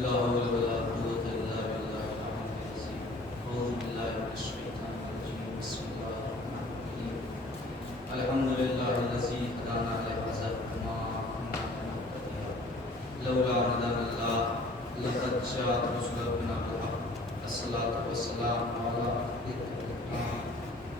لا حول ولا قوة إلا بالله العلي العظيم. أعوذ بالله من الشيطان الرجيم. بسم الله الرحمن الرحيم. الحمد لله الذي هدانا لهذا وما كنا لنهتدي لولا أن هدانا الله لقد جاءت رسل ربنا بالحق. الصلاة والسلام على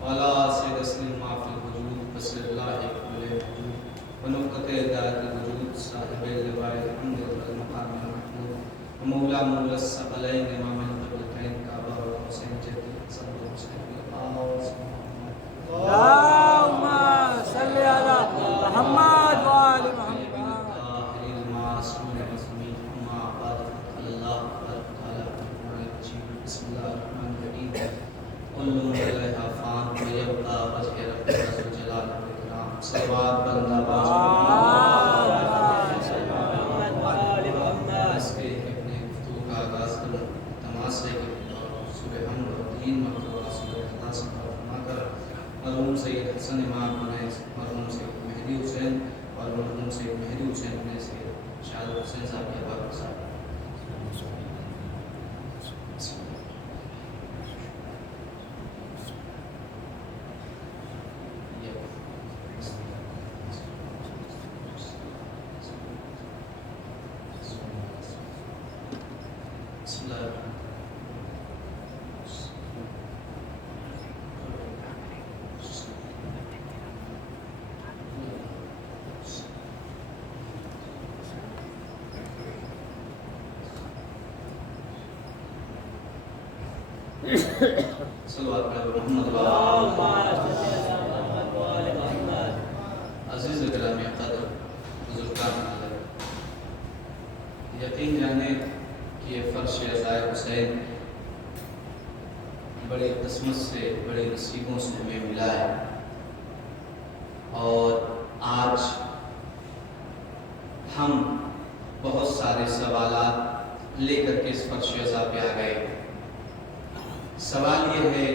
وعلى سيد أسلم ما في الوجود بسر الله كل موجود ونقطة ذات الوجود صاحب اللواء الحمد والمقام المحمود ومولى مولى الثقلين إمام القبلتين كعبة وحسين جد صدر حسين اللهم صل على محمد وآل محمد. الطاهرين المعصومين المسلمين أما بعد فقال الله تبارك وتعالى في القرآن الكريم. بسم الله الرحمن الرحيم. كل من عليها فان ويبقى وجه ربك ذو الجلال والإكرام. صلوات بلند آواز اس کے اپنے گفتگو کا آغاز کروں تماسے کے سورہ حمد اور تین مرتبہ سورہ اخلاص کا فرما کر مرحوم سید حسن امام بنائے مرحوم سید مہدی حسین اور مرحوم سید مہدی حسین بنے سید شاہد حسین صاحب کے بارک صاحب. بسم الله الرحمن صلوات محمد عزیز گرامی قدر بزرگان علیہ یقین جانے کہ یہ فرش عزائے حسین بڑی قسمت سے بڑی نصیبوں سے ہمیں ملا ہے اور آج ہم بہت سارے سوالات لے کر کے اس فرش عزا پہ آ گئے. سوال یہ ہے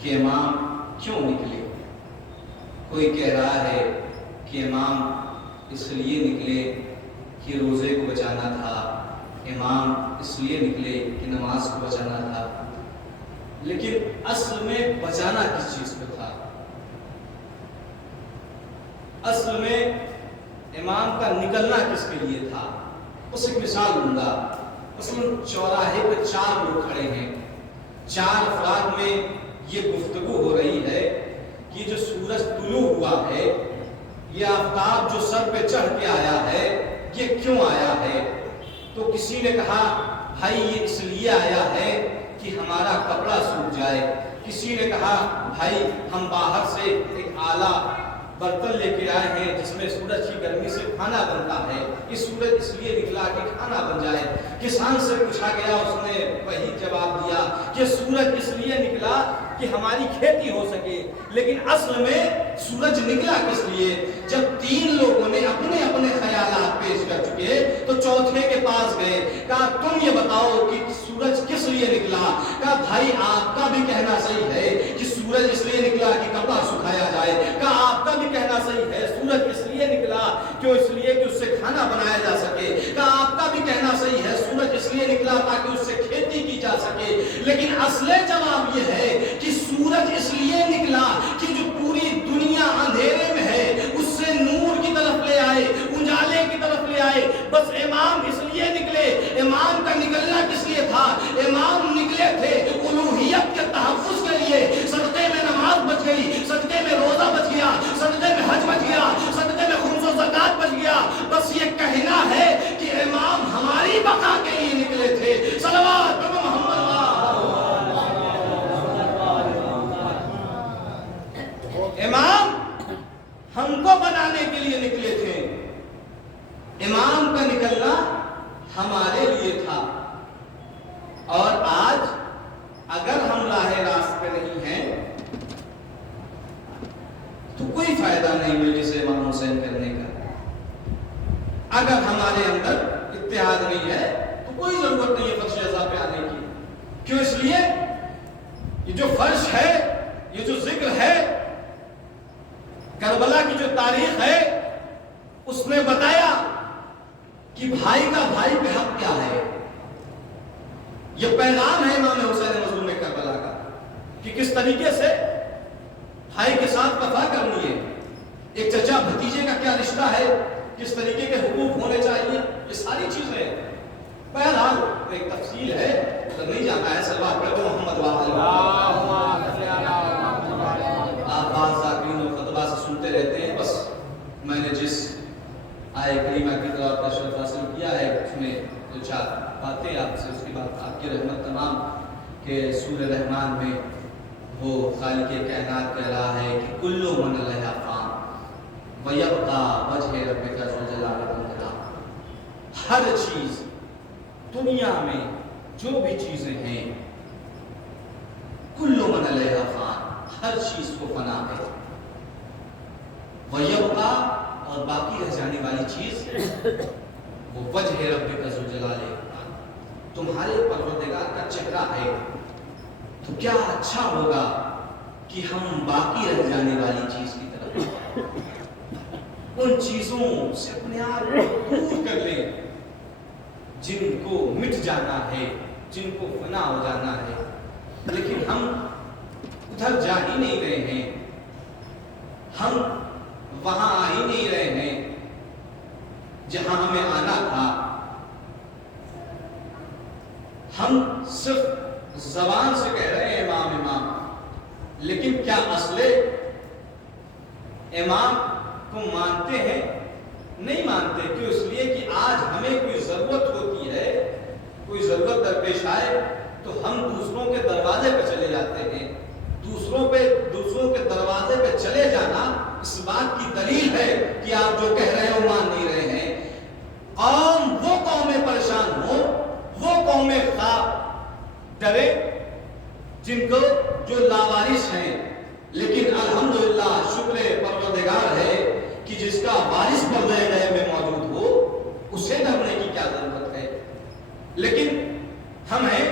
کہ امام کیوں نکلے؟ کوئی کہہ رہا ہے کہ امام اس لیے نکلے کہ روزے کو بچانا تھا، امام اس لیے نکلے کہ نماز کو بچانا تھا. لیکن اصل میں بچانا کس چیز کو تھا؟ اصل میں امام کا نکلنا کس کے لیے تھا؟ اس ایک مثال دوں گا. مثلا چوراہے پہ 4 لوگ کھڑے ہیں، 4 افراد میں یہ گفتگو ہو رہی ہے کہ جو سورج طلوع ہوا ہے، یہ آفتاب جو سر پہ چڑھ کے آیا ہے، یہ کیوں آیا ہے؟ تو کسی نے کہا بھائی یہ اس لیے آیا ہے کہ ہمارا کپڑا سوکھ جائے. کسی نے کہا بھائی ہم باہر سے ایک آلہ برتن لے کے آئے ہیں جس میں سورج کی گرمی سے کھانا بنتا ہے، یہ سورج اس لیے نکلا کہ کھانا بن جائے. کسان سے پوچھا گیا، اس نے وہی جواب دیا کہ سورج اس لیے نکلا کہ ہماری کھیتی ہو سکے. لیکن اصل میں سورج نکلا کس لیے؟ جب 3 لوگوں نے اپنے اپنے خیالات پیش کر چکے تو چوتھے کے پاس گئے، کہا تم یہ بتاؤ کہ سورج کس لیے نکلا؟ کہا بھائی آپ کا بھی کہنا صحیح ہے کہ سورج اس لیے نکلا کہ کپڑا سکھایا جائے. کہا آپ کا بھی کہنا صحیح ہے سورج اس لیے نکلا کیوں؟ اس لیے کہ اس سے کھانا بنایا جا سکے. کہا آپ کا بھی کہنا صحیح ہے سورج اس لیے نکلا تاکہ اس سے کھیتی کی جا سکے. لیکن اصل جواب یہ ہے کہ سورج اس لیے نکلا کہ جو پوری دنیا اندھیرے میں ہے اس سے نور کی طرف لے آئے، اجالے کی طرف لے آئے. بس امام اس لیے نکلے. امام کا نکلنا کس لیے تھا؟ امام نکلے تھے الوہیت کے تحفظ کے لیے. صدقے میں نماز بچ گئی، صدقے میں روزہ بچ گیا، صدقے میں حج بچ گیا، صدقے میں خمس و زکات بچ گیا. بس یہ کہنا ہے کہ امام ہماری بقا کے لیے نکلے تھے. صلوات محمد. امام ہم کو بنانے کے لیے نکلے تھے. امام کا نکلنا ہمارے لیے تھا. اور آج اگر ہم راہ راست پہ نہیں ہیں تو کوئی فائدہ نہیں مجلس امام حسین کرنے کا. اگر ہمارے اندر اتحاد نہیں ہے تو کوئی ضرورت نہیں ہے فرش عزا پہ آنے کی. کیوں؟ اس لیے یہ جو فرش ہے، یہ جو ذکر ہے، کربلا کی جو تاریخ ہے اس نے بتایا کہ بھائی کا بھائی پہ حق کیا ہے. یہ پیغام ہے امام حسین مظلوم کربلا کا کہ کس طریقے سے بھائی کے ساتھ وفا کرنی ہے, ایک چچا بھتیجے کا کیا رشتہ ہے, کس طریقے کے حقوق ہونے چاہیے, یہ ساری چیزیں. بہرحال ایک تفصیل ہے, ادھر نہیں جانا ہے. صلوات پڑھو محمد آپ بعض ذاکرین و خطبہ سے سنتے رہتے ہیں, بس میں نے جس آئے کریمہ کی طرف تشریف حاصل کیا ہے اس میں دو چار باتیں آپ سے, اس کی بات آپ کی رحمت تمام کہ سورہ رحمان میں وہ خالق کائنات کہہ رہا ہے کہ کلو من علیہا فان ویبقا وجہ ربک ذو الجلال والاکرام. ہر چیز دنیا میں جو بھی چیزیں ہیں کلو من علیہا فان, ہر چیز کو فنا ہے. ویبقا اور باقی رہ جانے والی چیز وہ وجہ ربک ذو الجلال والاکرام, تمہارے پروردگار کا چہرہ ہے. تو کیا اچھا ہوگا کہ ہم باقی رہ جانے والی چیز کی طرف ان چیزوں سے اپنے آپ کو دور کر لیں جن کو مٹ جانا ہے, جن کو فنا ہو جانا ہے. لیکن ہم ادھر جا ہی نہیں رہے ہیں, ہم وہاں آ ہی نہیں رہے ہیں جہاں ہمیں آنا تھا. ہم صرف زبان سے کہہ رہے ہیں امام امام, لیکن کیا اصل امام کو مانتے ہیں؟ نہیں مانتے. کیوں؟ اس لیے کہ آج ہمیں کوئی ضرورت ہوتی ہے, کوئی ضرورت درپیش آئے تو ہم دوسروں کے دروازے پہ چلے جاتے ہیں. دوسروں کے دروازے پہ چلے جانا اس بات کی دلیل ہے کہ آپ جو کہہ رہے ہیں وہ مان نہیں رہے ہیں. وہ قومیں پریشان ہوں, وہ قومیں خواب ڈرے جن کو جو لاوارث ہیں, لیکن الحمدللہ شکر پروردگار ہے کہ جس کا وارث پردے غیب میں موجود ہو اسے ڈرنے کی کیا ضرورت ہے. لیکن ہم ہیں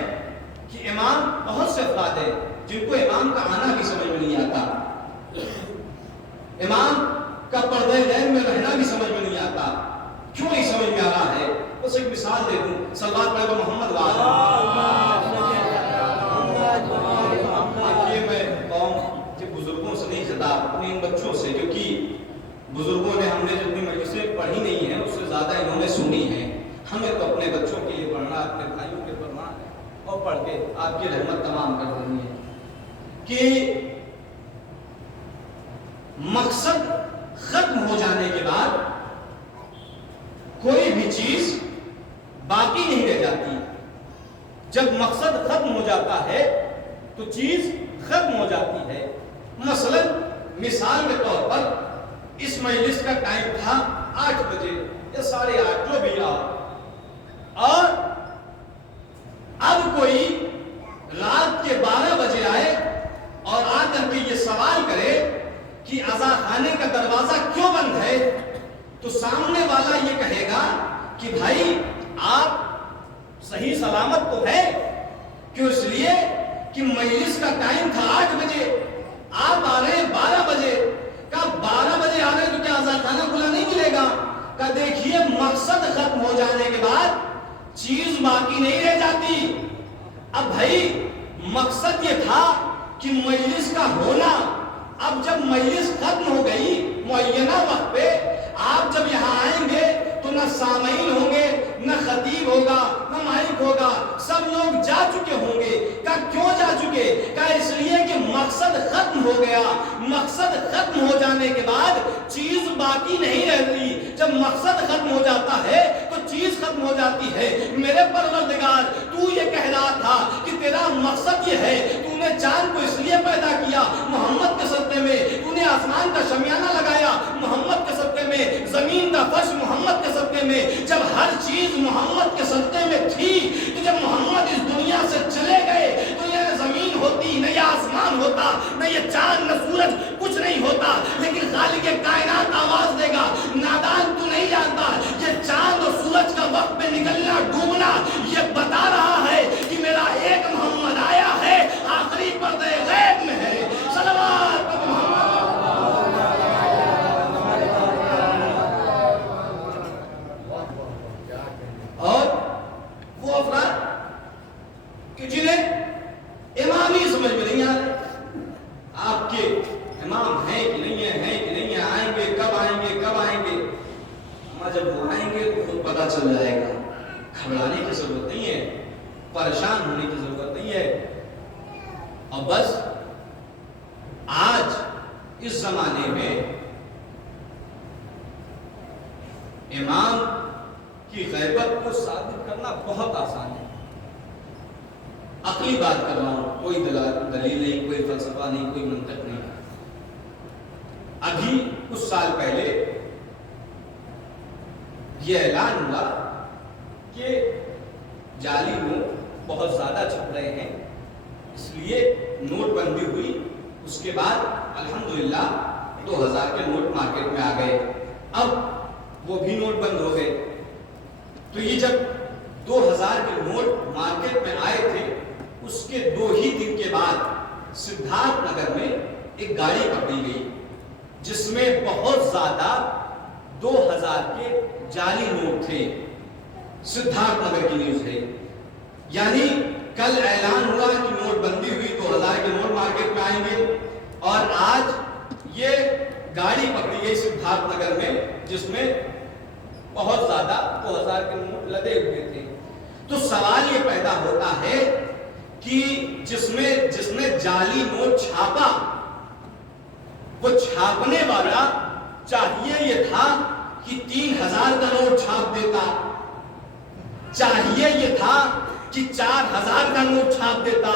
کہ امام بہت سے افراد ہیں جن کو امام کا آنا بھی سمجھ میں نہیں آتا, امام کا پردے غیب میں رہنا بھی سمجھ میں نہیں آتا. کیوں نہیں سمجھ میں آ رہا ہے؟ بس ایک مثال دے دوں. صلوات پڑھو محمد میں قوم کے بزرگوں سے نہیں خطاب, اپنے ان بچوں سے, کیونکہ بزرگوں نے ہم نے جتنی مجلسیں پڑھی نہیں ہیں اس سے زیادہ انہوں نے سنی ہیں. ہمیں تو اپنے بچوں کے لیے پڑھنا, اپنے بھائیوں کے پڑھنا اور پڑھ کے آپ کی رحمت تمام کر دینی ہے کہ مقصد ختم ہو جانے کے بعد کوئی بھی چیز باقی نہیں رہ جاتی. جب مقصد ختم ہو جاتا ہے تو چیز ختم ہو جاتی ہے. مثلا مثال کے طور پر اس مجلس کا ٹائم تھا 8 بجے یا 8:30 جو بھی رہا, اور اب کوئی رات کے 12 بجے آئے اور آ کر کے یہ سوال کرے کہ عزا خانے کا دروازہ کیوں بند ہے, تو سامنے والا یہ کہے گا کہ بھائی آپ صحیح سلامت تو ہے. کیوں؟ اس لیے کہ مجلس کا ٹائم تھا 8 بجے, آپ آ رہے ہیں 12 بجے. کہا 12 بجے آ رہے ہیں تو کیا عزا خانہ کھلا نہیں ملے گا؟ کہا دیکھیے مقصد ختم ہو جانے کے بعد چیز باقی نہیں رہ جاتی. اب بھائی مقصد یہ تھا کہ مجلس کا ہونا, اب جب مجلس ختم ہو گئی معینہ وقت پہ, آپ جب یہاں آئیں گے تو نہ سامعین ہوں گے, نہ خطیب ہوگا, نہ مائک ہوگا, سب لوگ جا چکے ہوں گے. کہا کیوں جا چکے؟ کہا اس لیے کہ مقصد ختم ہو گیا. مقصد ختم ہو جانے کے بعد چیز باقی نہیں رہتی. جب مقصد ختم ہو جاتا ہے تو چیز ختم ہو جاتی ہے. میرے پروردگار تو یہ کہہ رہا تھا کہ تیرا مقصد یہ ہے, تو نے چاند کو اس لیے پیدا کیا محمد کے صدقے میں, تو نے آسمان کا شمیانہ لگایا محمد کے صدقے میں, زمین کا فرش محمد کے صدقے میں. جب ہر چیز محمد کے صدقے میں تھی تو جب محمد اس دنیا سے چلے گئے تو یہ زمین ہوتی, نہ یہ آسمان ہوتا, نہ یہ چاند, نہ سورج, کچھ نہیں ہوتا. لیکن خالق کائنات آواز دے گا, نادان تو نہیں جانتا یہ چاند اور سورج کا وقت پہ نکلنا ڈوبنا یہ بتا رہا ہے کہ میرا ایک محمد آیا ہے, آخری پردے غیب میں ہے. صلوات پر محمد. پتہ چل جائے گا. گھبرانے کی ضرورت نہیں ہے, پریشان ہونے کی ضرورت نہیں ہے. اور بس آج اس زمانے میں امام کی غیبت کو ثابت کرنا بہت آسان ہے. عقلی بات کر رہا ہوں, کوئی دلیل نہیں, کوئی فلسفہ نہیں, کوئی منطق نہیں. ابھی کچھ سال پہلے یہ اعلان ہوا کہ جعلی نوٹ بہت زیادہ چھپ رہے ہیں, اس لیے نوٹ بندی ہوئی. اس کے بعد الحمدللہ 2000 کے نوٹ مارکیٹ میں آ گئے. اب وہ بھی نوٹ بند ہو گئے. تو یہ جب 2000 کے نوٹ مارکیٹ میں آئے تھے, اس کے 2 ہی دن کے بعد سدھارتھ نگر میں ایک گاڑی پکڑی گئی جس میں بہت زیادہ 2000 کے جعلی نوٹ تھے. سدھارتھ نگر کی نیوز ہے. یعنی کل اعلان ہوا کہ نوٹ بندی ہوئی, 2000 کے نوٹ مارکیٹ میں آئیں گے, اور آج یہ گاڑی پکڑی گئی سدھارتھ نگر میں جس میں بہت زیادہ 2000 کے نوٹ لدے ہوئے تھے. تو سوال یہ پیدا ہوتا ہے کہ جس نے جعلی نوٹ چھاپا, وہ چھاپنے والا چاہیے یہ تھا کہ 3000 کا نوٹ چھاپ دیتا, چاہیے یہ تھا کہ 4000 کا نوٹ چھاپ دیتا.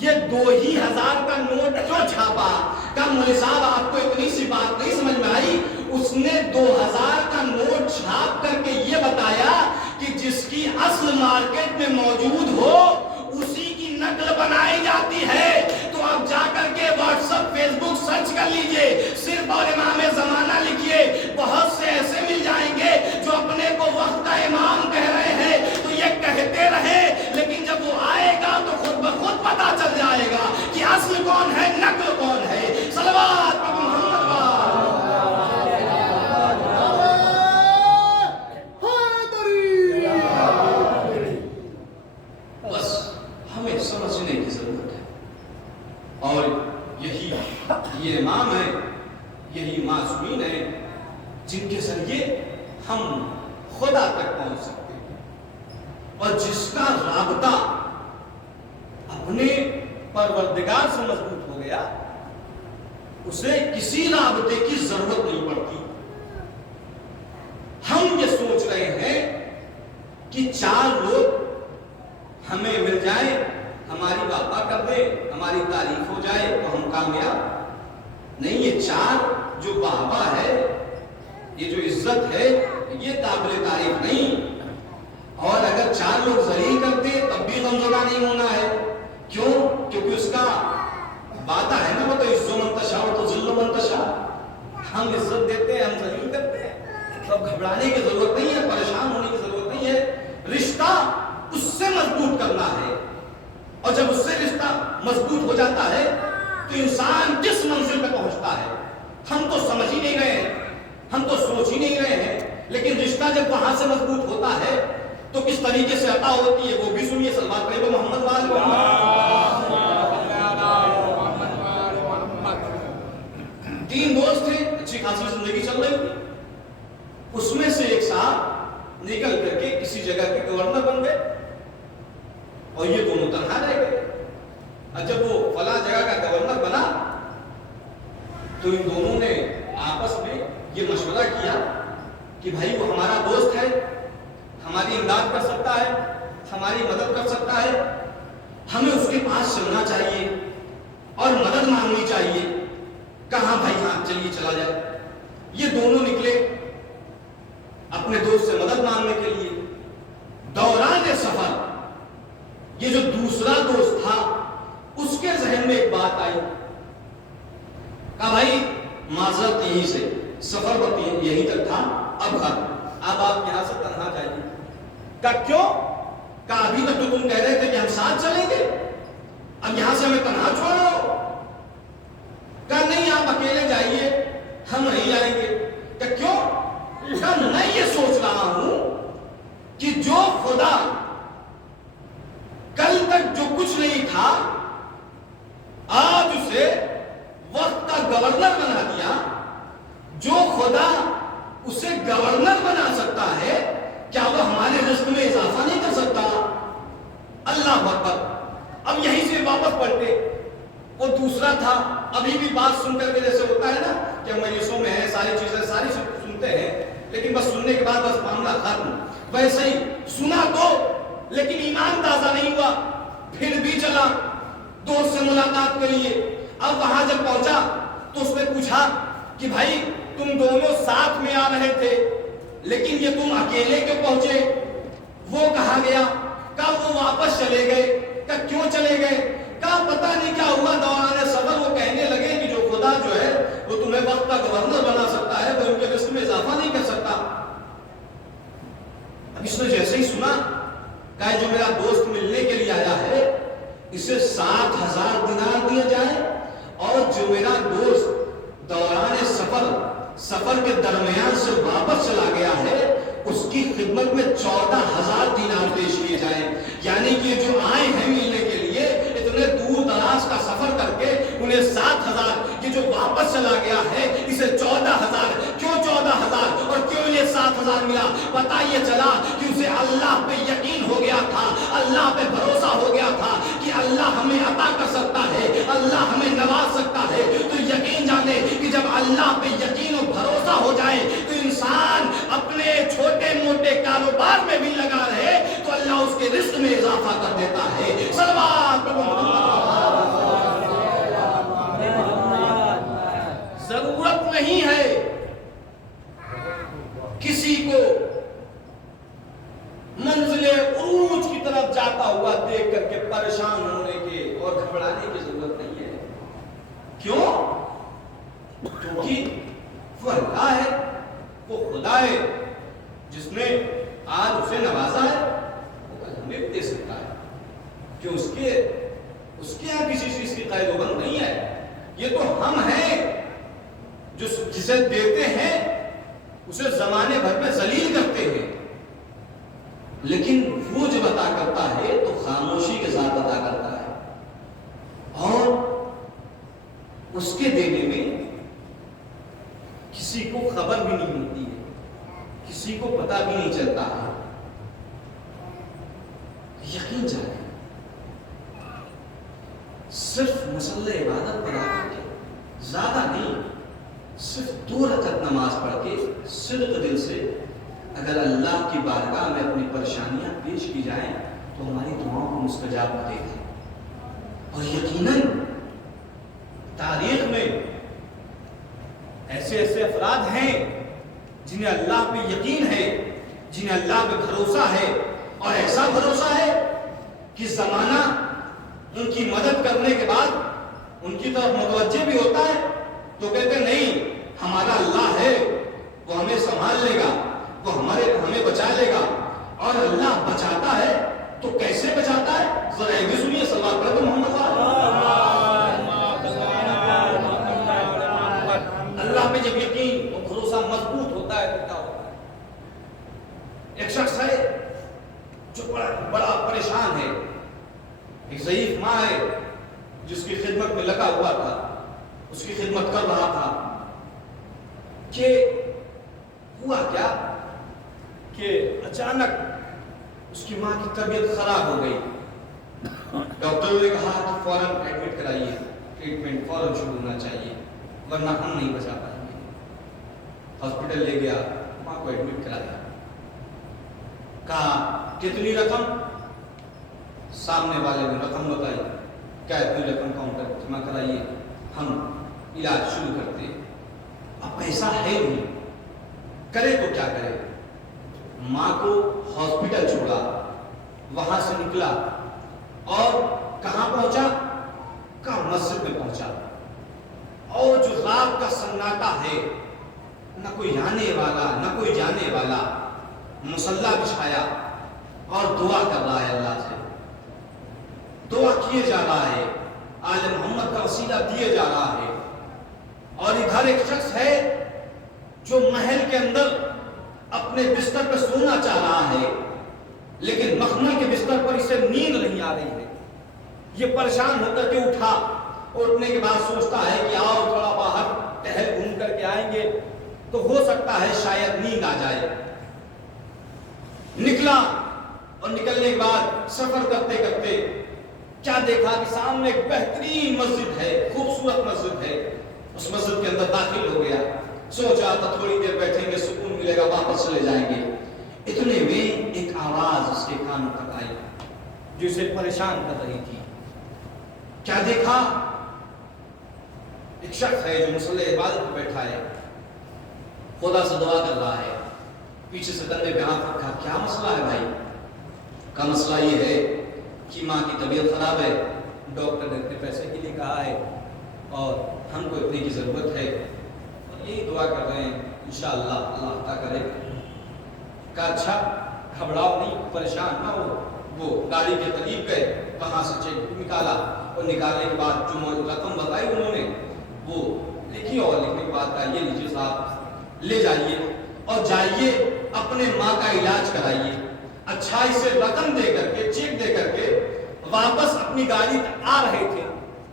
یہ 2000 کا نوٹ کیوں چھاپا؟ کہ مولوی صاحب آپ کو اتنی سی بات نہیں سمجھ میں آئی؟ اس نے 2000 کا نوٹ چھاپ کر کے یہ بتایا کہ جس کی اصل مارکیٹ میں موجود ہو اسی کی نقل بنائی جاتی ہے. تو آپ جا کر کے واٹس ایپ فیس بک سرچ کر لیجئے, صرف اور امام زمانہ لکھیے, بہت سے ایسے مل جائیں گے جو اپنے کو وقت کا امام کہہ رہے ہیں. تو یہ کہتے رہے, لیکن جب وہ آئے گا تو خود بخود پتا چل جائے گا کہ اصل کون ہے, نقل کون ہے. صلوات پڑھو محمد بس ہمیں سمجھنے کی ضرورت ہے. اور یہی یہ امام ہے, یہی معصومین ہیں جن کے ذریعے ہم خدا تک پہنچ سکتے ہیں. اور جس کا رابطہ اپنے پروردگار سے مضبوط ہو گیا, اسے کسی رابطے کی ضرورت نہیں پڑتی. ہم یہ سوچ رہے ہیں کہ 4 لوگ ہمیں مل جائیں, ہماری واپا کر دے, ہماری تعریف ہو جائے تو ہم کامیاب. نہیں, یہ 4 جو واپا ہے, یہ جو عزت ہے, یہ قابل تعریف نہیں. اور اگر 4 لوگ ذلیل کر دے تب بھی غمزدہ نہیں ہونا ہے. کیوں؟ کیونکہ اس کا وعدہ ہے نا, وہ تو عزت منتشا و تو ذل منتشا. ہم عزت دیتے ہیں, ہم ذلیل کرتے ہیں. تب گھبرانے کی ضرورت نہیں ہے, پریشان ہونے کی ضرورت نہیں ہے. رشتہ اس سے مضبوط کرنا ہے, اور جب اس سے رشتہ مضبوط ہو جاتا ہے تو انسان کس منزل پہ پہنچتا ہے ہم تو سمجھ ہی نہیں رہے ہیں, ہم تو سوچ ہی نہیں رہے ہیں. لیکن رشتہ جب وہاں سے مضبوط ہوتا ہے تو کس طریقے سے عطا ہوتی ہے وہ بھی سنیے. صلوات پڑھیے محمد وآل محمد. 3 دوست تھے, اچھی خاصی زندگی چل رہی تھی. اس میں سے ایک صاحب نکل کر کے کسی جگہ کے گورنر بن گئے اور یہ دونوں تنہا رہ گئے. اور جب وہ فلاں جگہ کا گورنر بنا تو ان دونوں نے آپس میں یہ مشورہ کیا کہ بھائی وہ ہمارا دوست ہے, ہماری امداد کر سکتا ہے, ہماری مدد کر سکتا ہے, ہمیں اس کے پاس چلنا چاہیے اور مدد مانگنی چاہیے. کہاں بھائی, ہاں چلیے چلا جائے. یہ دونوں نکلے اپنے دوست سے مدد مانگنے کے لیے. دوران سفر یہ جو دوسرا دوست تھا اس کے ذہن میں ایک بات آئی, کہا بھائی معذرت یہیں سے, سفر وقت یہیں تک تھا, اب گھر, اب آپ یہاں سے تنہا جائیے. کہا کیوں؟ کہا ابھی تک تو تم کہہ رہے تھے کہ ہم ساتھ چلیں گے, اب یہاں سے ہمیں تنہا چھوڑ رہے ہو. کہا نہیں, آپ اکیلے جائیے, ہم نہیں جائیں گے. کہا کیوں؟ کہا میں یہ سوچ رہا ہوں کہ جو خدا کل تک جو کچھ نہیں تھا آج اسے وقت کا گورنر بنا دیا, جو خدا اسے گورنر بنا سکتا ہے کیا وہ ہمارے رزق میں اضافہ نہیں کر سکتا؟ اللہ اکبر. اب یہیں سے واپس پلٹے. وہ دوسرا تھا, ابھی بھی بات سن کر کے جیسے ہوتا ہے نا کہ ہم مجلسوں میں ہیں, ساری چیزیں ساری سنتے ہیں, لیکن بس سننے کے بعد بس معاملہ ختم. ویسے ہی سنا تو لیکن ایمان تازہ نہیں ہوا, پھر بھی چلا دوست سے ملاقات کے لیے. اب وہاں جب پہنچا تو اس نے پوچھا کہ بھائی تم دونوں ساتھ میں آ رہے تھے لیکن یہ تم اکیلے کیوں پہنچے؟ وہ کہا گیا, کب وہ واپس چلے گئے, کب کیوں چلے گئے, کب پتہ نہیں کیا ہوا دوران سفر. وہ کہنے لگے کہ جو خدا جو ہے وہ تمہیں وقت کا گورنر بنا سکتا ہے, وہ ان کے رزق میں اضافہ نہیں کر سکتا. اب اس نے جیسے ہی سنا کہا جو میرا دوست ملنے کے لیے آیا ہے اسے 7,000 دینار دیے جائیں, اور جو میرا دوست دوران سفر کے درمیان سے واپس چلا گیا ہے اس کی خدمت میں 14,000 دینار پیش کیے جائیں. یعنی کہ جو آئے ہیں ملنے کے لیے اتنے دور دراز کا سفر کر کے انہیں 7,000, یہ جو واپس چلا گیا ہے اسے 14,000. کیوں 14,000 اور کیوں یہ 7,000 ملا؟ پتہ یہ چلا کہ اسے اللہ پہ یقین ہو گیا تھا, اللہ پہ بھروسہ ہو گیا تھا کہ اللہ ہمیں عطا کر سکتا ہے, اللہ ہمیں نواز سکتا ہے. تو یقین جانے کہ جب اللہ پہ یقین و بھروسہ ہو جائے تو انسان اپنے چھوٹے موٹے کاروبار میں بھی لگا رہے تو اللہ اس کے رزق میں اضافہ کر دیتا ہے. صلوات ضرورت نہیں ہے کسی کو منزل عروج کی طرف جاتا ہوا دیکھ کر کے پریشان ہونے کے اور گھبرانے کی ضرورت نہیں ہے. کیوں؟ کیونکہ وہ اللہ ہے, وہ خدا ہے جس نے آج اسے نوازا ہے وہ کل ہمیں بھی دے سکتا ہے. کہ اس کے یہاں کسی چیز کی قید و بند نہیں ہے. یہ تو ہم ہیں جو جسے دیتے ہیں اسے زمانے بھر میں ذلیل کرتے ہیں, لیکن وہ جب عطا کرتا ہے تو خاموشی کے ساتھ عطا کرتا ہے, اور اس کے دینے میں کسی کو خبر بھی نہیں ہوتی ہے, کسی کو پتہ بھی نہیں چلتا ہے. یقین جانے صرف مصلی عبادت پر آ کے زیادہ نہیں, صرف 2 رکعت نماز پڑھ کے صدق دل سے اگر اللہ کی بارگاہ میں اپنی پریشانیاں پیش کی جائیں تو ہماری دعاؤں کو مستجاب کرے گا. اور یقیناً تاریخ میں ایسے افراد ہیں جنہیں اللہ پہ یقین ہے, جنہیں اللہ پہ بھروسہ ہے, اور ایسا بھروسہ ہے کہ زمانہ ان کی مدد کرنے کے بعد ان کی طرف متوجہ بھی ہوتا ہے تو کہتے نہیں ہمارا اللہ ہے, وہ ہمیں سنبھال لے گا, وہ ہمیں بچا لے گا. اور اللہ بچاتا ہے تو کیسے بچاتا ہے ذرا یہ بھی سنیے. صلوات پڑھیں تو محمد اللہ پہ جب یقین اور بھروسہ مضبوط ہوتا ہے تو کیا ہوتا ہے؟ ایک شخص ہے جو بڑا پریشان ہے, ایک ضعیف ماں ہے جس کی خدمت میں لگا ہوا تھا, اس کی خدمت کر رہا تھا. کہ ہوا کیا کہ اچانک اس کی ماں کی طبیعت خراب ہو گئی. ڈاکٹروں نے کہا کہ فوراً ایڈمٹ کرائیے, ٹریٹمنٹ فوراً شروع ہونا چاہیے ورنہ ہم نہیں بچا پائیں گے. ہاسپٹل لے گیا, ماں کو ایڈمٹ کرایا, کہا کتنی رقم؟ سامنے والے نے رقم بتائی, کیا اتنی رقم کاؤنٹر جمع کرائیے, ہم علاج شروع کرتے. اب پیسہ ہے نہیں, کرے تو کیا کرے. ماں کو ہاسپٹل چھوڑا, وہاں سے نکلا اور کہاں پہنچا؟ کہاں مسجد میں پہنچا. اور جو رات کا سناٹا ہے, نہ کوئی آنے والا نہ کوئی جانے والا, مصلی بچھایا اور دعا کر رہا ہے, اللہ سے دعا کیے جا رہا ہے, آل محمد کا وسیلہ دیے جا رہا ہے. اور ادھر ایک شخص ہے جو محل کے اندر اپنے بستر پر سونا چاہ رہا ہے, لیکن مخمل کے بستر پر اسے نیند نہیں آ رہی ہے. یہ پریشان ہو کر کے اٹھا, اٹھنے کے بعد سوچتا ہے کہ آؤ تھوڑا باہر ٹہل گھوم کر کے آئیں گے تو ہو سکتا ہے شاید نیند آ جائے. نکلا اور نکلنے کے بعد سفر کرتے کرتے کیا دیکھا کہ سامنے ایک بہترین مسجد ہے، خوبصورت مسجد ہے. اس مسجد کے اندر داخل ہو گیا. سوچا تھا تھوڑی دیر بیٹھیں گے، سکون ملے گا، واپس چلے جائیں گے. اتنے میں ایک آواز اس کے کانوں تک آئی جو اسے پریشان کر رہی تھی. کیا دیکھا؟ ایک شخص ہے جو مصلی عبادت پہ بیٹھا ہے، خدا سے دعا کر رہا ہے. پیچھے سے کندھے پہ ہاتھ رکھا. کیا مسئلہ ہے بھائی؟ کا مسئلہ یہ ہے کہ ماں کی طبیعت خراب ہے، ڈاکٹر نے اتنے پیسے کے لیے کہا ہے اور ہم کو اتنے کی ضرورت ہے اور یہی دعا کر رہے ہیں، انشاءاللہ اللہ عطا کرے. کہا اچھا گھبراؤ نہیں، پریشان نہ ہو. وہ گاڑی کے قریب گئے، وہاں سے چیک بک نکالا اور نکالنے کے بعد جو رقم بتائی انہوں نے وہ لکھی اور لکھنے کے بعد کہا یہ لیجیے صاحب، لے جائیے اور جائیے اپنے ماں کا علاج کرائیے. اچھائی سے رقم دے کر کے، چیک دے کر کے واپس اپنی گاڑی آ رہے تھے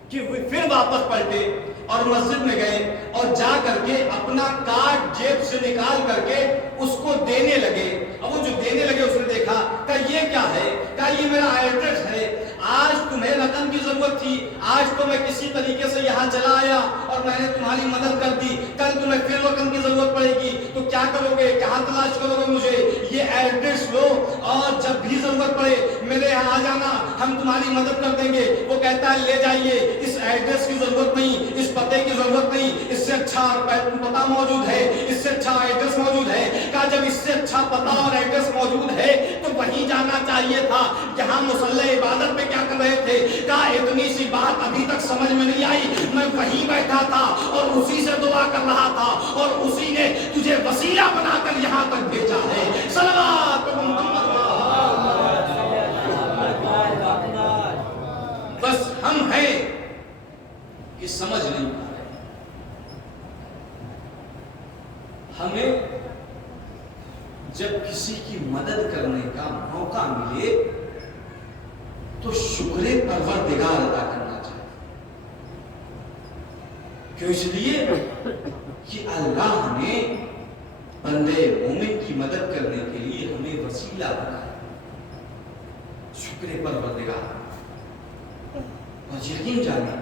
کہ پھر واپس پلٹے اور مسجد میں گئے اور جا کر کے اپنا کارڈ جیب سے نکال کر کے اس کو دینے لگے. اب وہ جو دینے لگے اس نے دیکھا کہ یہ کیا ہے؟ کہ یہ میرا ایڈریس ہے. آج تمہیں رقم کی ضرورت تھی، آج تو میں کسی طریقے سے یہاں چلا آیا اور میں نے تمہاری مدد کر دی. کل تمہیں پھر رقم کی ضرورت پڑے گی تو کیا کرو گے؟ کہاں تلاش کرو گے مجھے؟ یہ ایڈریس لو اور جب بھی ضرورت پڑے میرے یہاں آ جانا، ہم تمہاری مدد کر دیں گے. وہ کہتا ہے لے جائیے، اس ایڈریس کی ضرورت نہیں، اس پتے کی ضرورت نہیں، اس سے اچھا پتہ موجود ہے، اس سے اچھا ایڈریس موجود ہے. کہا جب اس سے اچھا پتہ اور ایڈریس موجود ہے تو وہیں جانا چاہیے تھا جہاں مصلی عبادت پہ کیا کر رہے تھے. کہا اتنی سی بات ابھی تک سمجھ میں نہیں آئی، میں وہیں بیٹھا تھا اور اسی سے دعا کر رہا تھا اور اسی نے تجھے وسیلہ بنا کر یہاں تک بھیجا ہے. صلوات محمد. بس ہم ہیں کہ سمجھ نہیں پا رہے. ہمیں جب کسی کی مدد کرنے کا موقع ملے تو شکر پروردگار ادا کرنا چاہیے. کیوں؟ اس لیے کہ اللہ نے بندے مومن کی مدد کرنے کے لیے ہمیں وسیلہ بنایا. شکر پروردگار. اور یقین جانے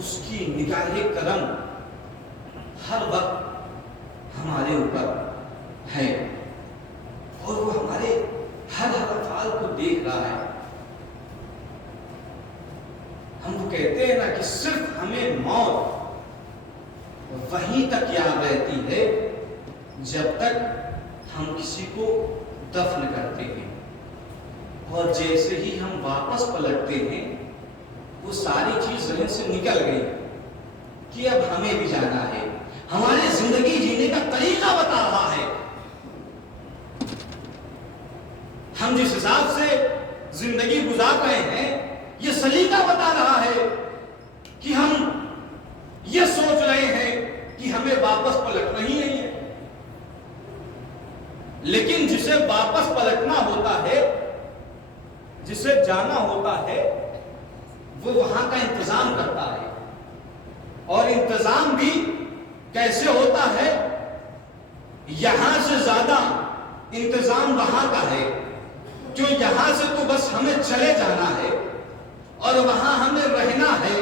اس کی نگاہ کرم ہر وقت ہمارے اوپر ہے اور وہ ہمارے ہر افعال کو دیکھ رہا ہے. ہم تو کہتے ہیں نا کہ صرف ہمیں موت وہیں تک یاد رہتی ہے جب تک ہم کسی کو دفن کرتے ہیں اور جیسے ہی ہم واپس پلٹتے ہیں وہ ساری چیز ذہن سے نکل گئی کہ اب ہمیں بھی جانا ہے. ہمارے زندگی جینے کا طریقہ بتا رہا ہے. ہم جس حساب سے زندگی گزار رہے ہیں یہ سلیقہ بتا رہا ہے کہ ہم یہ سوچ رہے ہیں کہ ہمیں واپس پلٹنا ہی نہیں ہے. لیکن جسے واپس پلٹنا ہوتا ہے، جسے جانا ہوتا ہے، وہ وہاں کا انتظام کرتا ہے. اور انتظام بھی کیسے ہوتا ہے؟ یہاں سے زیادہ انتظام وہاں کا ہے. کیوں؟ یہاں سے تو بس ہمیں چلے جانا ہے اور وہاں ہمیں رہنا ہے.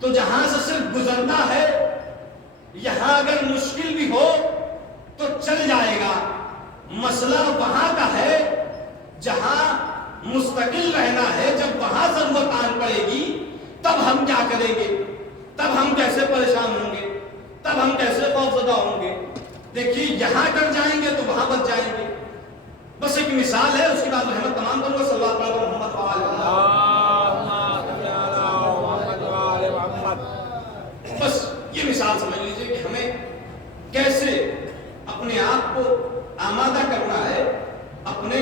تو جہاں سے صرف گزرنا ہے، یہاں اگر مشکل بھی ہو تو چل جائے گا. مسئلہ وہاں کا ہے جہاں مستقل رہنا ہے. جب وہاں ضرورت آن پڑے گی تب ہم کیا کریں گے؟ تب ہم کیسے پریشان ہوں گے؟ تب ہم کیسے خوفزدہ ہوں گے؟ دیکھیے یہاں ڈر جائیں گے تو وہاں بچ جائیں گے. بس ایک مثال ہے، اس کے بعد رحمت تمام کروں گا. صلی اللہ علیہ محمد بس یہ مثال سمجھ لیجئے کہ ہمیں کیسے اپنے آپ کو آمادہ کرنا ہے اپنے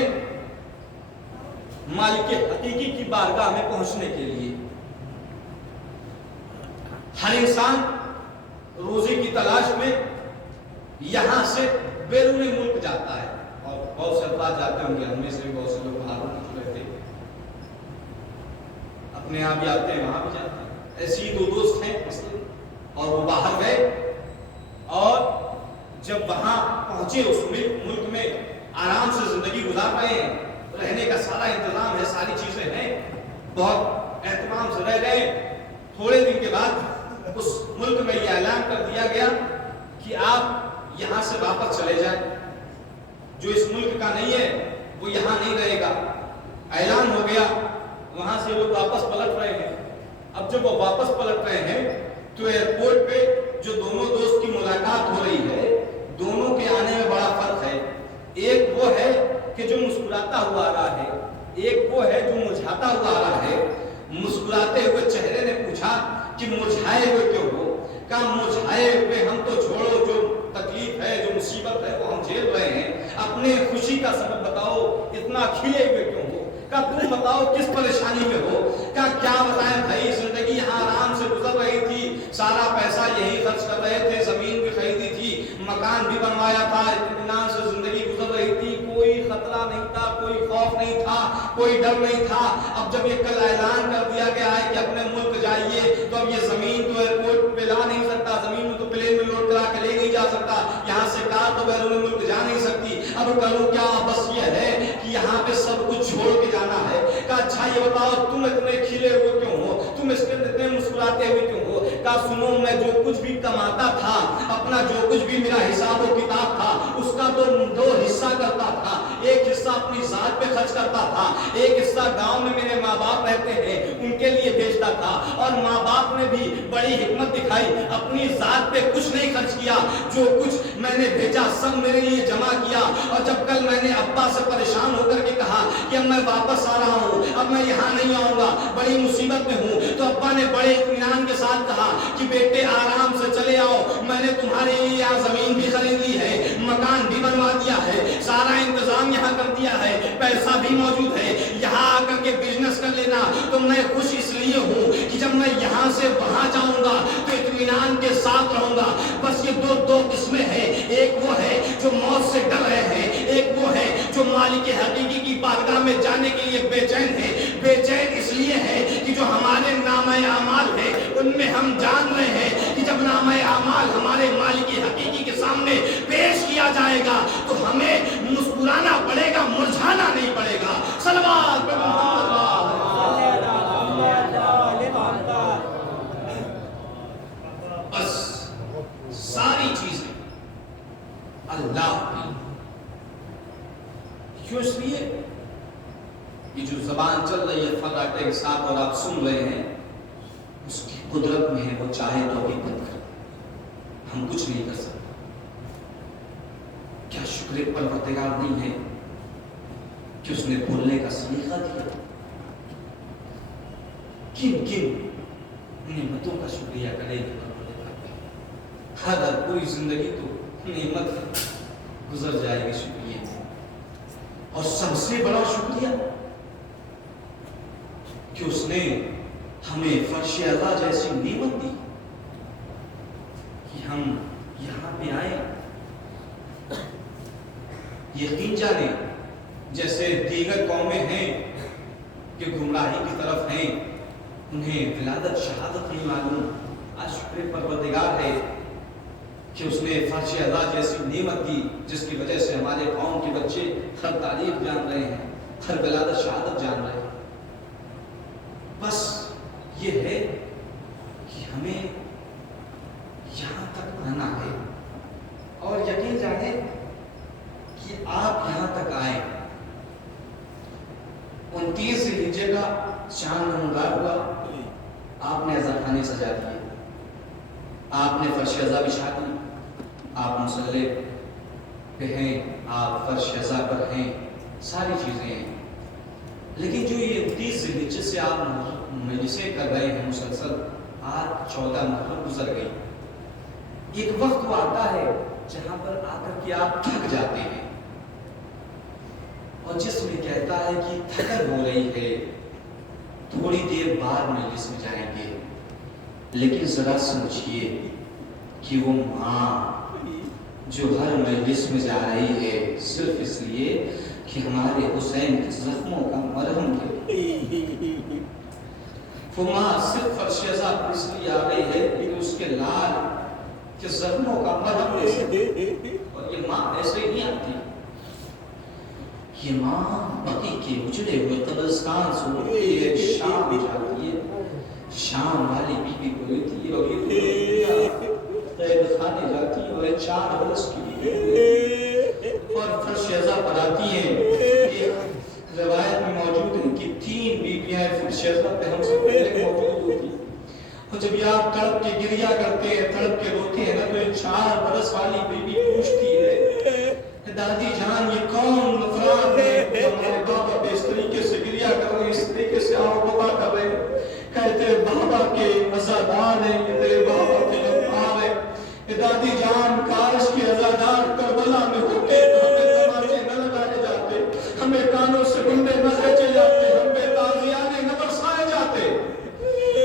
مالک حقیقی کی بارگاہ میں پہنچنے کے لیے. ہر انسان روزی کی تلاش میں یہاں سے بیرون ملک جاتا ہے اور بہت سے افراد جاتے ہوں گے. ہم میں سے بھی بہت سے لوگ باہر رہتے ہیں، اپنے یہاں بھی آتے ہیں وہاں بھی جاتے ہیں. ایسے ہی دو دوست ہیں مثلا اور وہ باہر گئے اور جب وہاں پہنچے اس ملک میں رہے ہیں, رہنے کا سارا انتظام ہے, ساری چیزیں ہیں, بہت اہتمام سے رہ گئے. تھوڑے دن کے بعد اس ملک میں یہ اعلان کر دیا گیا کہ آپ یہاں سے واپس چلے جائیں, جو اس ملک کا نہیں ہے وہ یہاں نہیں رہے گا. اعلان ہو گیا, وہاں سے لوگ واپس پلٹ رہے ہیں. اب جب وہ واپس پلٹ رہے ہیں تو ایئرپورٹ پہ جو دونوں دوست کی ملاقات ہو رہی ہے, دونوں کے آنے میں بڑا فرق ہے. ایک وہ ہے کہ جو مسکراتا ہوا آ رہا ہے, ایک وہ ہے جو مرجھاتا ہوا آ رہا ہے. مسکراتے ہوئے چہرے نے پوچھا کہ مرجھائے ہوئے کیوں ہو؟ کہا مرجھائے ہوئے ہم تو چھوڑو, جو تکلیف ہے, جو مصیبت ہے وہ ہم جھیل رہے ہیں, اپنے خوشی کا سبب بتاؤ, اتنا کھلے ہوئے کیوں ہو؟ کہا تم بتاؤ کس پریشانی میں ہو؟ کہا کیا بتائیں بھائی, زندگی یہاں آرام سے گزر رہی تھی, سارا پیسہ یہی خرچ کر رہے تھے, زمین بھی خریدی تھی, مکان بھی بنوایا تھا, اطمینان سے زندگی گزر رہی تھی, کوئی خطرہ نہیں تھا, کوئی خوف نہیں تھا, کوئی ڈر نہیں تھا. اب جب یہ کل اعلان کر دیا گیا ہے کہ اپنے ملک جائیے, تو اب یہ زمین تو ایئرپورٹ پہ لا نہیں سکتا, زمین میں تو پلین میں لوڈ کرا کے لے نہیں جا سکتا, یہاں سے کار تو بیرون ملک جا نہیں سکتی. اب کروں کیا؟ بس یہ ہے کہ یہاں پہ سب کچھ چھوڑ کے جانا ہے. کہا اچھا یہ بتاؤ تم اتنے کھلے ہوئے کیوں ہو, تم اس کے اتنے مسکراتے ہوئے کیوں ہو؟ کہا سنو, میں جو کچھ بھی کماتا تھا, اپنا جو کچھ بھی میرا حساب و کتاب تھا, اس کا تو 2 حصہ کرتا تھا. ایک حصہ اپنی ذات پہ خرچ کرتا تھا, ایک حصہ گاؤں میں میرے ماں باپ رہتے ہیں ان کے لیے بھیجتا تھا. اور ماں باپ نے بھی بڑی حکمت دکھائی, اپنی ذات پہ کچھ نہیں خرچ کیا, جو کچھ میں نے بھیجا سب میرے لیے جمع کیا. اور جب کل میں نے ابا سے پریشان ہو کر کے کہا کہ اب میں واپس آ رہا ہوں, اب میں یہاں نہیں آؤں گا, بڑی مصیبت میں ہوں, تو ابا نے بڑے اطمینان کے ساتھ کہا کہ بیٹے آرام سے چلے آؤ, میں نے تمہارے لیے یہاں زمین بھی خرید لی ہے, مکان بھی بنوا دیا ہے, سارا انتظام یہاں کر دیا ہے, پیسہ بھی موجود ہے, یہاں آ کر کے بزنس کر لینا. تو میں خوش اس لیے ہوں کہ جب میں یہاں سے وہاں جاؤں گا تو اطمینان کے ساتھ رہوں گا. بس یہ دو قسمیں ہیں, ایک وہ ہے جو موت سے ڈر رہے ہیں, ایک وہ ہے جو مالک حقیقی کی بارگاہ میں جانے کے لیے بے چین ہے. بے چین اس لیے ہے کہ جو ہمارے نامہ اعمال ہے ان میں ہم جان رہے ہیں کہ جب نامہ اعمال ہمارے مالک حقیقی کے سامنے پیش کیا جائے گا تو ہمیں مسکرانا پڑے گا, مرجھانا نہیں پڑے گا. صلوات پہ محمد. بس ساری چیزیں اللہ کی. کیوں؟ اس لیے کہ جو زبان چل رہی ہے فراٹے کے ساتھ اور آپ سن رہے ہیں, اس کی قدرت میں ہے, وہ چاہے تو حقیقت کر, ہم کچھ نہیں کر سکتے. کیا شکر پروردگار نہیں ہے کہ اس نے بولنے کا سلیقہ دیا؟ کن کن نعمتوں کا شکریہ کرے گی پروردگار؟ ہر کوئی زندگی تو نعمت گزر جائے گی شکریہ سے, اور سب سے بڑا شکریہ کہ اس نے ہمیں فرش عطا جیسی نعمت دی کہ ہم یہاں پہ آئے. یقین جانے جیسے دیگر قومیں ہیں کہ گمراہی کی طرف ہیں, انہیں ولادت شہادت نہیں معلوم, آج شکر پروردگار ہے کہ اس نے فرش عطا جیسی نعمت دی جس کی وجہ سے ہمارے قوم کے بچے ہر تعریف جان رہے ہیں, ہر ولادت شہادت جان رہے ہیں. بس یہ ہے کہ ہمیں یہاں تک آنا ہے, اور یقین جانے کہ آپ یہاں تک آئے. 29 ذوالحجہ کا چاند نمودار ہوا, آپ نے عزا خانے سجا دیے, آپ نے فرش عزا بچھا دی, آپ مصلی پہ ہیں, آپ فرش عزا پر ہیں, ساری چیزیں ہیں. لیکن جو یہ 29 ذوالحجہ سے آپ مجلسیں کر رہے ہیں مسلسل, آج 14 محرم گزر گئی. ایک وقت وہ آتا ہے جہاں پر آ کر کے آپ تھک جاتے ہیں, اور جس میں کہتا ہے کہ تھکن ہو رہی ہے, تھوڑی دیر بعد مجلس میں جائیں گے. لیکن ذرا سمجھیے کہ وہ ماں جو ہر مجلس میں جا رہی ہے صرف اس لیے کہ ہمارے حسین کے زخموں کا مرہم دے, وہ ماں صرف فرش عزا پر اس لیے آ گئی ہے کہ اس کے لال کے زخموں کا مرہم دے سکے. اور یہ ماں ایسے ہی آتی, یہ ماں بقی کے اجڑے ہوئے قبرستان سے اٹھتی ہے، شام جاتی ہے، شام والی بی بی کو لیتی ہے اور یہ قید خانے جاتی ہے اور 4 برس کی بی بی اور فرش عزا پر آتی ہیں. روایت میں موجود ہے کہ 3 بیویاں فرش عزا پہ ہم سے پہلے موجود ہوتی ہیں. اور جب یہ آپ تڑپ کے گریا کرتے ہیں، تڑپ کے روتے ہیں نا، تو یہ 4 برس والی بیوی پوچھتی ہے دادی جان یہ کون افراد ہیں جو ہمارے بابا پہ اس طریقے سے گریا کر رہے ہیں، اس طریقے سے آوازہ کر رہے ہیں؟ کہتے بابا کے عزادار ہیں، یہ تیرے بابا کے غمخوار ہیں. دادی جان کاش کے عزادار کربلا میں ہوتے تو ہمیں تماچے نہ لگائے جاتے، ہمیں کانوں سے گنڈے نہ کھینچے جاتے، ہم پہ تازیانے نہ برسائے جاتے.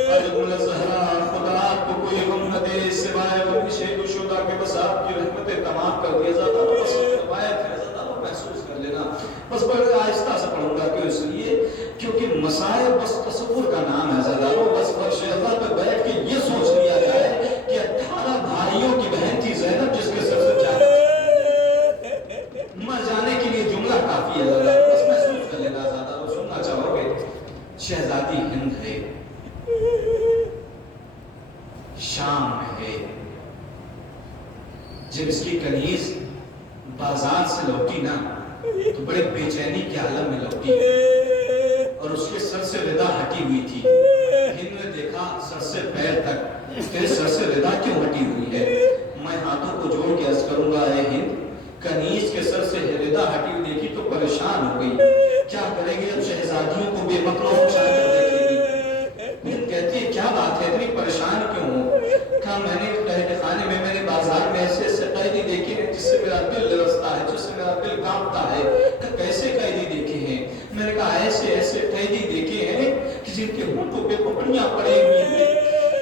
اور زہرا خدا آپ کو کوئی غم نہ دے سوائے غم شہید و شہدا کے، بس آپ کی رحمتیں تمام کر دیا جاتا. تو بس روایت ہے زیادہ محسوس کر لینا. بس بڑے آہستہ سے پڑھوں گا، کیوں اس لیے کیونکہ مسائل بس تصور کا نام ہے زیادہ. بس فرش عزا پہ بیٹھ کے یہ سوچ لیا جائے کہ 18 بھائیوں کی بہن تھی زینب جس کے سر سے چاہتا مر جانے کے لیے جملہ کافی ہے زیادہ. بس محسوس کر لینا زیادہ. وہ سننا چاہو گے شہزادی ہند ہے، شام میں ہے. جب اس کی کنیز بازار سے لوٹی نا تو بڑے بے چینی کے عالم میں لوٹی اور اس کے سر سے ردا ہٹی ہوئی تھی. ہند نے دیکھا سر سے پیر تک، تیرے سر سے ردا کیوں ہٹی ہوئی ہے؟ میں ہاتھوں کو جوڑ کے عرض کروں گا اے ہند، کنیز کے سر سے ردا ہٹی ہوئی دیکھی تو پریشان ہو گئی. کیا کرے گی جب شہزادیوں کو بے مکرو اچھا کر دیکھے گی؟ ہند کہتی ہے کیا بات ہے اتنی پریشان کیوں ہو؟ کہا میں نے قید خانے میں نے بازار میں ایسے ایسے قیدی دیکھے ہیں جس سے میرا دل لرزتا ہے، جس سے میرا دل کانپتا ہے. کہ کیسے قیدی دیکھے ہیں؟ میں نے کہا ایسے ایسے قیدی دیکھے ہیں کہ جن کے ہونٹوں پہ پپڑیاں پڑی ہوئی ہیں،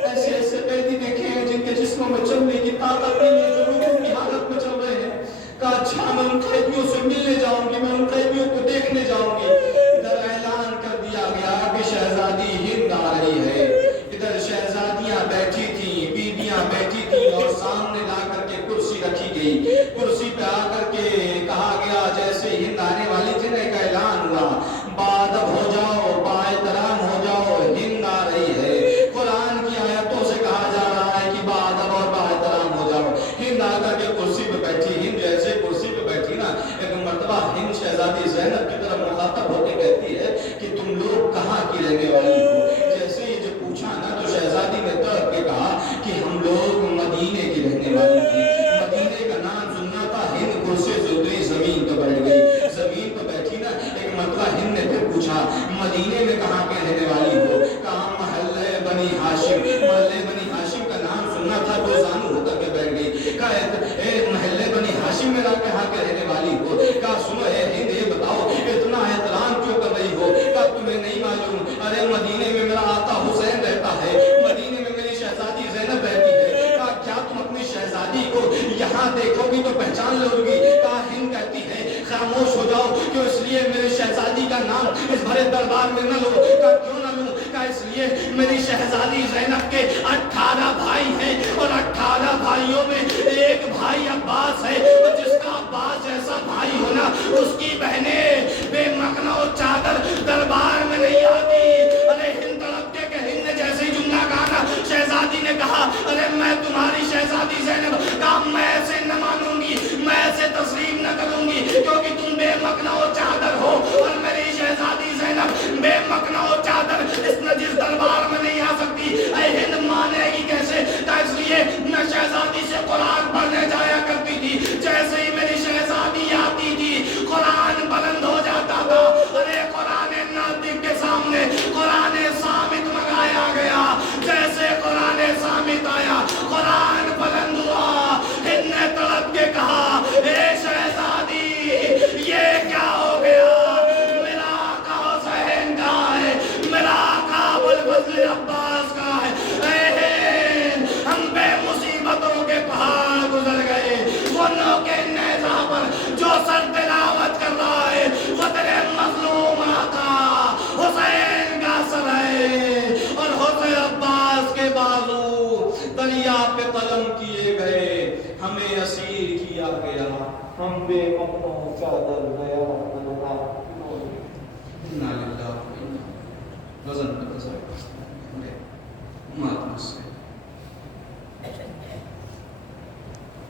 ایسے ایسے قیدی دیکھے ہیں جن کے جسموں میں چلنے کی طاقت نہیں ہے، جو روحوں کی حالت میں چل رہے ہیں. کہا اچھا میں ان قیدیوں سے ملنے جاؤں گی، میں ان قیدیوں کو دیکھنے جاؤں گی. ادھر اعلان کر دیا گیا کہ شہزادی ہند آ رہی ہے. ادھر شہزادیاں بیٹھی تھیں، بیویاں بیٹھی تھیں اور سامنے لا کر کے کرسی رکھی گئی. کرسی پہ آ کر کے کہا گیا جیسے ہند آنے والی تھی نا، ایک اعلان ہوا بادب ہو جاؤ، بااحترام ہو جاؤ، ہند آ رہی ہے. قرآن کی آیتوں سے کہا جا رہا ہے کہ بادب اور بااحترام ہو جاؤ. ہند آ کر کے کرسی پہ بیٹھی. ہند جیسے کرسی پہ بیٹھی نا، ایک مرتبہ ہند شہزادی زینب کی طرف مخاطب ہو کے کہتی ہے کہ تم لوگ کہاں کی رہنے والی ہو؟ جیسے یہ جو پوچھا نا تو شہزادی نے تڑپ کے کہا کہ ہم لوگ مدینے کی رہنے والی تھی. مدینے کا نام سننا تھا. ہند کرسی سے اتری زمین پہ بیٹھ گئی. زمین پہ بیٹھی نا، ایک مرتبہ ہند نے پھر پوچھا مدینے میں کہاں کے رہنے والی ہو؟ کہا محلے بنی ہاشم. محلے بنی ہاشم کا نام سننا تھا تو زانو ہو کر کے بیٹھ گئی. کہا اے محلے بنی ہاشم میں کہاں کے رہنے والی ہو؟ کہا سنو اے ہند یہ بتاؤ اتنا احترام کیوں کر رہی ہو؟ کہا تمہیں نہیں معلوم؟ ارے مدینے میں میرا آقا حسین رہتا ہے، مدینے میں میری شہزادی زینب رہتی ہے. کہا کیا تم اپنی شہزادی کو یہاں دیکھو گی تو پہچان لو گی؟ کہا ہند کہتی ہے خاموش ہو جاؤ، کیوں؟ اس لیے میری شہزادی کا نام اس بھرے دربار میں نہ لو. کہا کیوں نہ لوں؟ کہا اس لیے میری شہزادی زینب کے 18 بھائی ہیں اور 18 بھائیوں میں ایک بھائی عباس ہے، اور جس کا عباس جیسا بھائی ہونا اس کی بہنیں بے مکنا و چادر دربار میں نہیں آتی. ارے ہند تڑپ کے کہ ہند نے جیسے ہی جملہ کہا نا، شہزادی نے کہا ارے میں تمہاری شہزادی زینب. کہا میں ایسے نہ مانوں گی، میں ایسے تسلیم نہ کروں گی، کیونکہ تم بے مکنا و چادر ہو اور میری شہزادی زینب بے مکنا و چادر اس نجس دربار میں نہیں آ سکتی. اے ہند مانے گی کیسے؟ کہا اس لیے میں شہزادی سے قرآن پڑھنے جایا کرتی تھی، جیسے ہی میری شہزادی آتی تھی قرآن بلند ہو جاتا تھا. ارے قرآن ناطق کے سامنے قرآن صامت منگایا گیا، جیسے قرآن صامت آیا قرآن بلند ہوا. ہند نے تڑپ کے کہا اے شہزادی یہ کیا ہو گیا؟ میرا آقا حسین کہاں ہے؟ میرا آقا ابوالفضل عباس کہاں ہے؟ اے ہند ہم بے مصیبتوں کے پہاڑ گزر گئے. وہ نوکے نیزہ پر جو سر تلاوت کر رہا ہے وہ تیرے مظلوم آقا حسین کا سر ہے، اور حسین عباس کے بازو دریا پہ قلم کیے گئے. ہمیں اسیر کیا گیا، ہم بے مقام